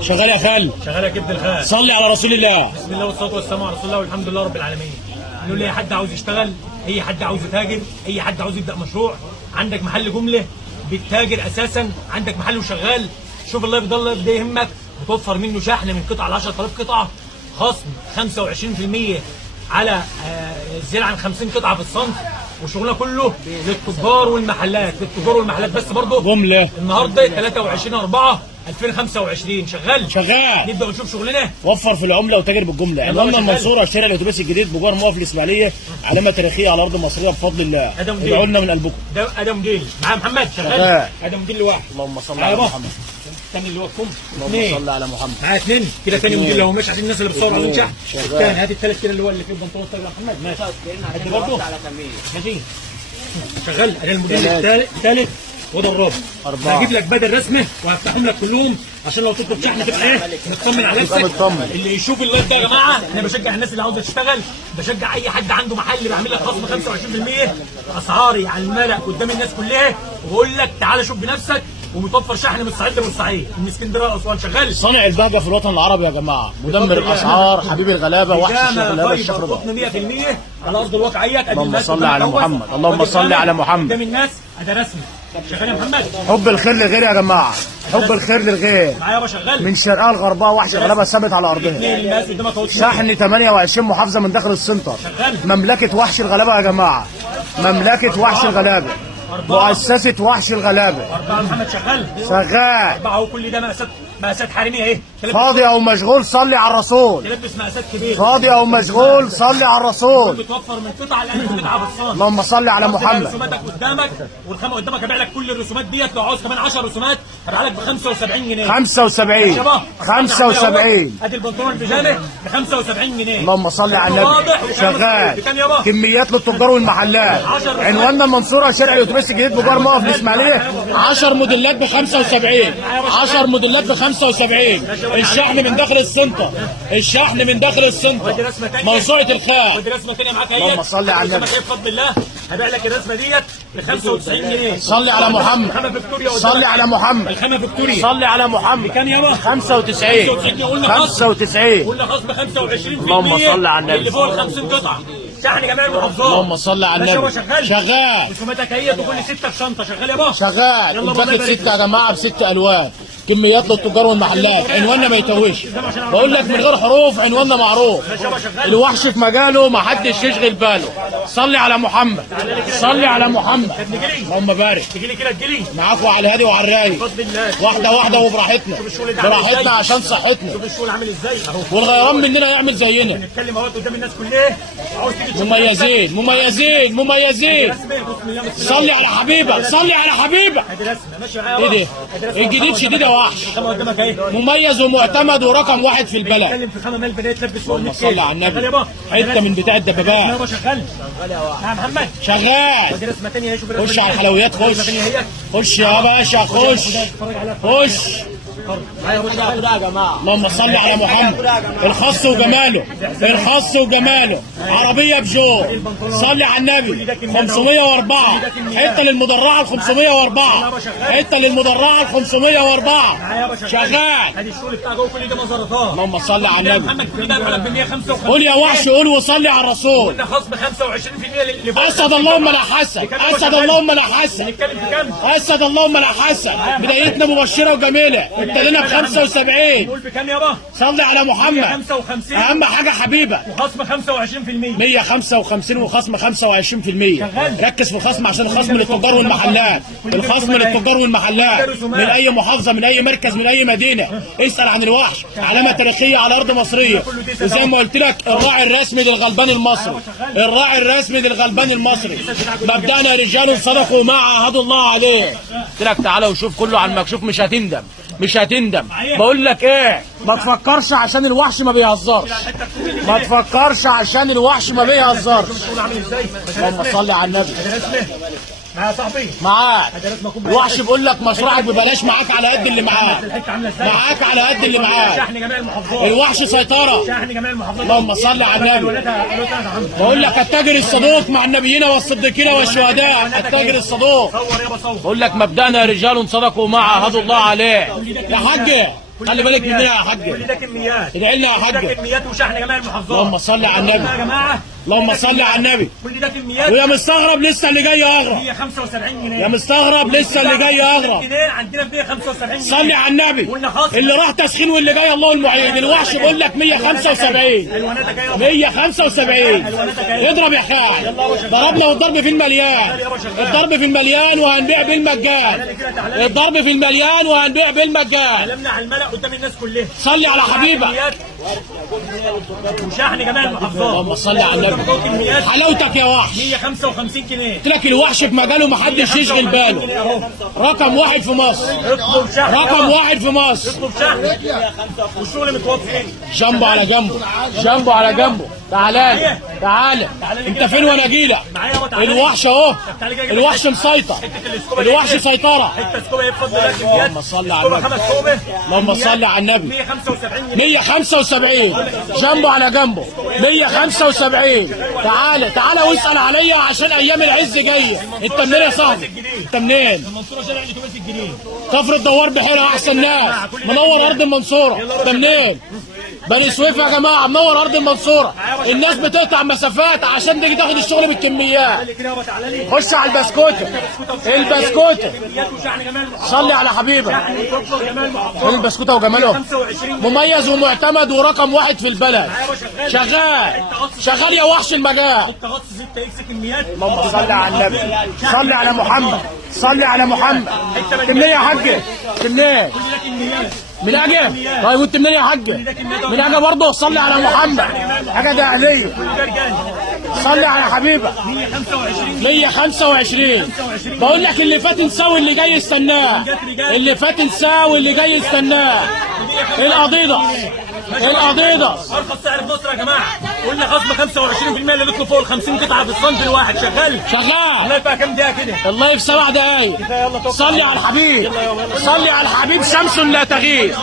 شغال يا خال. شغال يا كبد الخال. صلي على رسول الله. بسم الله والصلاه والسلام على رسول الله والحمد لله رب العالمين. نقول لي اي حد عاوز يشتغل، اي حد عاوز يتاجر، اي حد عاوز يبدا مشروع، عندك محل جمله بتتاجر اساسا، عندك محل وشغال، شوف الله يفضل ده يهمك، بتوفر منه شحن من قطعه ل 10000 قطعه، خصم 25% على زيادة عن 50 قطعه في الصنف، وشغلنا كله للتجار والمحلات، للتجار والمحلات بس برضه جمله. النهارده 23/4/2025 شغال. نبدا ونشوف شغلنا. وفر في العمله وتاجر بالجمله. عنواننا المنصوره، شارع الاتوبيس الجديد بجوار موقف الاسماعيليه، علامه تاريخيه على ارض مصريه بفضل الله. ادعوا لنا من قلبكم. ده ادم جيل معاه محمد شغال. ادم جيل لواحد. اللهم صل على محمد. الثاني اللي هو الكم. اللهم صل على محمد. معاه اثنين كده. ثاني مدير لو ماشي عشان الناس اللي بتصور عايزين شحن. الثاني هات الثالث كده اللي هو اللي فيه البنطلون الطاير يا محمد. ماشي. هات برضه. ماشي. شغال. انا المدير الثالث وده الرابع. هجيب لك بدل رسمه وهفتحهم لك كلهم عشان لو تطلب شحن تبقى ايه مطمن على نفسك. اللي يشوف اللايف ده يا جماعه، انا بشجع الناس اللي عاوزه تشتغل، بشجع اي حد عنده محل بعمل لك خصم 25% اسعاري على الملأ قدام الناس كلها، وبقول لك تعالى شوف بنفسك، ومتوفر شحن من الصعيد لبورسعيد، من اسكندريه لاسوان. شغال. صانع البهجه في الوطن العربي يا جماعه، مدمر الاسعار، حبيب الغلابه، وحش الغلابه، الشفر ده 100% على ارض الواقعيه. اللهم صل على محمد. اللهم صل على محمد. قدام الناس ده رسمي. شغال يا محمد. حب الخير للغير يا جماعه، حب الخير للغير. معايا يابا شغال. من شرقها لغربها وحش الغلابه ثابت على ارضها. شحن 28 محافظه من داخل السنتر. مملكه وحش الغلابه يا جماعه، مملكه وحش الغلابه، مؤسسه وحش الغلابه. 4 محمد شغال. 4 وكل ده مقاسات حريميه اهي. فاضي او مشغول صلي على الرسول. تلبس مقاسات كبيره. فاضي او مشغول صلي على الرسول. بتوفر من قطعه ل 1000 قطعه في الصنف. اللهم صل على محمد. رسوماتك قدامك والخامه قدامك. هبيع لك كل الرسومات ديت، لو عاوز كمان 10 رسومات هبيع لك ب 75 جنيه. 75 ادي البنطلون البيجامه ب 75 جنيه. اللهم صل على النبي. شغال. كميات للتجار والمحلات. عنواننا المنصوره، شارع الاتوبيس الجديد بجوار موقف الاسماعيليه. 10 موديلات ب 75. 10 موديلات ب 75. الشحن من داخل السنتر. الشحن من داخل السنتر. موسوعه الخير. ودي رسمه ثانيه معاك اهي. اللهم صل على النبي. بفضل الله هبيع لك الرسمه ديت ب 95 جنيه. صلي على محمد. صلي على محمد. الخامه فيكتوريا. صلي على محمد. بكام يابا؟ 95. 95. قلنا خصم 25%. اللهم صل على النبي. اللي فوق ال 50 قطعه. شحن جميع المحافظات. اللهم صل على النبي. شغال. رسوماتك اهي وكل 6 في شنطه. شغال يابا. شغال. الباكت 6 يا جماعه ب6 الوان. كميات للتجار والمحلات. عنواننا ما يتوهش، بقول لك من غير حروف، عنواننا معروف. الوحش في مجاله ما حدش يشغل باله. صلي على محمد. صلي على محمد. اللهم بارك. تجيلي كده تجيلي معاك وعلى الهادي وعلى الرايق. واحده واحده وبراحتنا. براحتنا عشان صحتنا. شوف الشغل عامل ازاي اهو. والغيران مننا يعمل زينا. بنتكلم اهو قدام الناس كلها. عاوز تيجي مميزين مميزين مميزين. صلي على حبيبك. صلي على حبيبك. ايه ده؟ الجديد شديد يا وحش. مميز ومعتمد ورقم 1 في البلد. بنتكلم في خامه مال بدايه تلبس فوق. اللهم صل على النبي. حته من بتاع الدبابات. شغال يا محمد. شغال. رسمه ثانيه. خش على الحلويات. خش يا باشا. خش. اللهم صل على محمد. الخص وجماله. الخص وجماله. عربيه بجو. صلي على النبي. 504. حته للمدرعه ال 504. حته للمدرعه ال 504. شغال. ادي الشغل بتاع جوه كل ده مزارات. اللهم صل على النبي. محمد كل ده بقى ب 155. قول يا وحش. قول وصلي على الرسول. ده خصم 25% اللي فوق. اسد اللهم لا حسن. اسد اللهم لا حسن. نتكلم في كام؟ اسد اللهم لا حسن. بدايتنا مبشره وجميله. ابتدينا ب 75. قول بكام يابا؟ صلي على محمد. 55. اهم حاجه حبيبك. وخصم 25%. 155 وخصم 25%. ركز في الخصم عشان الخصم للتجار والمحلات. الخصم للتجار والمحلات من اي محافظه، من اي مركز، من اي مدينه. اسال عن الوحش، علامه تاريخيه على ارض مصريه. وزي ما قلت لك الراعي الرسمي للغلبان المصري. الراعي الرسمي للغلبان المصري. مبدأنا رجال صدقوا ما عاهدوا الله عليه. قلت لك تعالى وشوف كله على المكشوف. مش هتندم. مش هتندم. بقول لك ايه، ما تفكرش عشان الوحش ما بيهزرش. ما تفكرش عشان الوحش ما بيهزرش. اللهم صل على النبي. معايا صاحبي. معاك. الوحش بيقول لك مشروعك ببلاش، معاك على قد اللي معاك. معاك على قد اللي معاك. شحن جميع المحافظات. الوحش سيطرة. شحن جميع المحافظات. اللهم صل على النبي. بقول لك التاجر الصدوق مع النبيين والصديقين والشهداء. التاجر الصدوق. صور يابا صور. بقول لك مبدأنا رجال صدقوا ما عاهدوا الله عليه. يا حاج خلي بالك مننا يا حاج. كل ده كميات. ادعي لنا يا كل ده حاج. كميات وشحن جميع المحافظات. اللهم صل على النبي. يا جماعه اللهم صل على النبي. كل ده كميات. ويا مستغرب لسه اللي جاي اغرب. 175 جنيه. يا مستغرب لسه اللي جاي اغرب. عندنا ب 175 جنيه. صلي على النبي. اللي راح تسخين واللي جاي الله المعين. الوحش بيقول لك 175. 175. اضرب يا خال. ضربنا والضرب في المليان. الضرب في المليان وهنبيع بالمجان. الضرب في المليان وهنبيع بالمجان. كلامنا على الملأ قدام الناس كلها. صلي على حبيبك. وشحن جميع المحافظات. اللهم صل على النبي. حلاوتك يا وحش. 155 جنيه. قلت لك الوحش في مجاله محدش يشغل باله. رقم واحد في مصر. اطلب شحن. رقم واحد في مصر. اطلب شحن. والشغل متوفر. جنبه على جنبه. جنبه على جنبه. تعالى تعالى. انت فين وانا اجيلك؟ الوحش اهو. الوحش مسيطر. الوحش سيطره. حته سكوبه هي بفضل الله كميات. اللهم صل على النبي. 5 سكوبه. اللهم صل على النبي. 175 175 جنبه على جنبه. 175. تعالى تعالى واسال عليا عشان ايام العز جايه. انت منين يا صاحبي؟ انت منين؟ المنصوره شارع الاتوبيس الجديد. كفر الدوار بحيره احسن ناس. منور ارض المنصوره. انت منين؟ بني سويف يا جماعه. منور ارض المنصوره. الناس بتقطع مسافات عشان تيجي تاخد الشغل بالكميات. خش على البسكوته. البسكوته. صلي على حبيبك. البسكوته وجماله مميز ومعتمد ورقم واحد في البلد. شغال شغال يا وحش المجال. اللهم صل على النبي. صلي على محمد. صلي على محمد. منين يا حاج؟ منين؟ من اجل. طيب وانت منين يا حاج؟ من اجل برضه. صلي على محمد. حاجه ده اهليه. صلي على حبيبك. 125. بقول لك اللي فات نساوي اللي جاي يستناه. اللي فات نساوي اللي جاي يستناه. الاديداس. الاديداس. ارخص سعر في مصر يا جماعه. قلنا خصم 25% اللي بيطلب فوق ال 50 قطعه في الصنف الواحد. شغال شغال. الله يبقى كام دقيقه كده؟ الله في 7 دقايق. صلي على الحبيب. صلي على الحبيب. شمس لا تغيب.